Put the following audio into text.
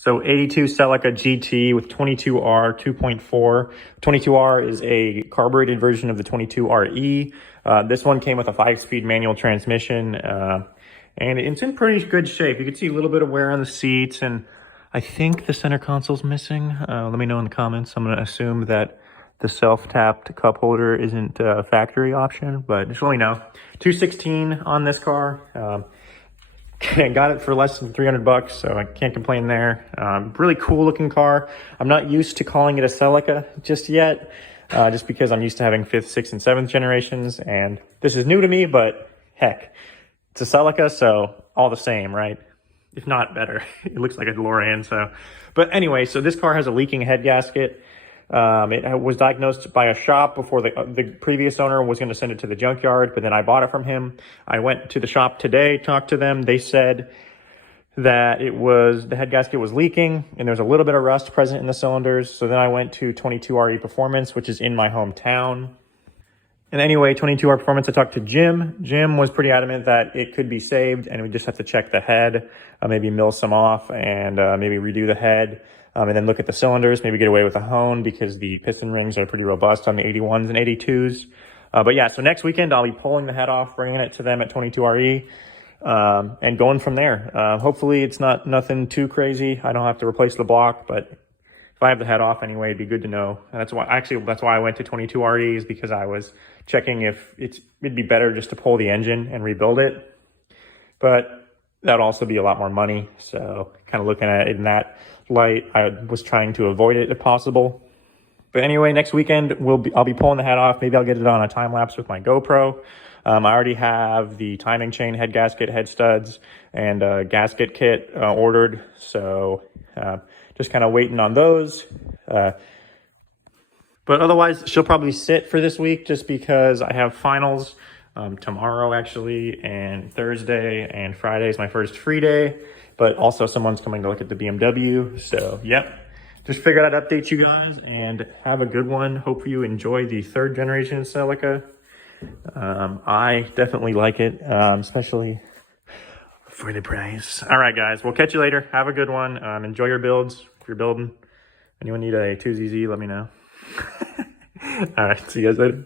So 82 Celica GT with 22R 2.4. 22R is a carbureted version of the 22RE. This one came with a 5-speed manual transmission, and it's in pretty good shape. You can see a little bit of wear on the seats, and I think the center console's missing. Let me know in the comments. I'm going to assume that the self-tapped cup holder isn't a factory option, but just let me know. 216 on this car. Got it for less than 300 bucks, so I can't complain there. Really cool looking car. I'm not used to calling it a Celica just yet, just because I'm used to having 5th, 6th, and 7th generations, and this is new to me, but heck, it's a Celica, so all the same, right? If not better. It looks like a DeLorean, so. But anyway, so this car has a leaking head gasket. It was diagnosed by a shop before the previous owner was going to send it to the junkyard, but then I bought it from him. I went to the shop today, talked to them. They said that the head gasket was leaking and there was a little bit of rust present in the cylinders. So then I went to 22RE Performance, which is in my hometown. And anyway, 22R Performance, I talked to Jim. Jim was pretty adamant that it could be saved and we just have to check the head, maybe mill some off and maybe redo the head. And then look at the cylinders, maybe get away with a hone because the piston rings are pretty robust on the 81s and 82s. But yeah, so next weekend I'll be pulling the head off, bringing it to them at 22RE, and going from there. Hopefully it's nothing too crazy. I don't have to replace the block, but if I have the head off anyway, it'd be good to know. And that's why I went to 22RE, is because I was checking if it'd be better just to pull the engine and rebuild it. But that'd also be a lot more money. So kind of looking at it in that light, I was trying to avoid it if possible. But anyway, next weekend I'll be pulling the head off. Maybe I'll get it on a time lapse with my GoPro. I already have the timing chain, head gasket, head studs, and gasket kit ordered. So just kind of waiting on those. But otherwise, she'll probably sit for this week just because I have finals tomorrow actually, and Thursday, and Friday is my first free day. But also someone's coming to look at the BMW. So, yep. Just figured I'd update you guys and have a good one. Hope you enjoy the 3rd generation Celica. I definitely like it, especially for the price. All right, guys. We'll catch you later. Have a good one. Enjoy your builds if you're building. Anyone need a 2ZZ, let me know. All right. See you guys later.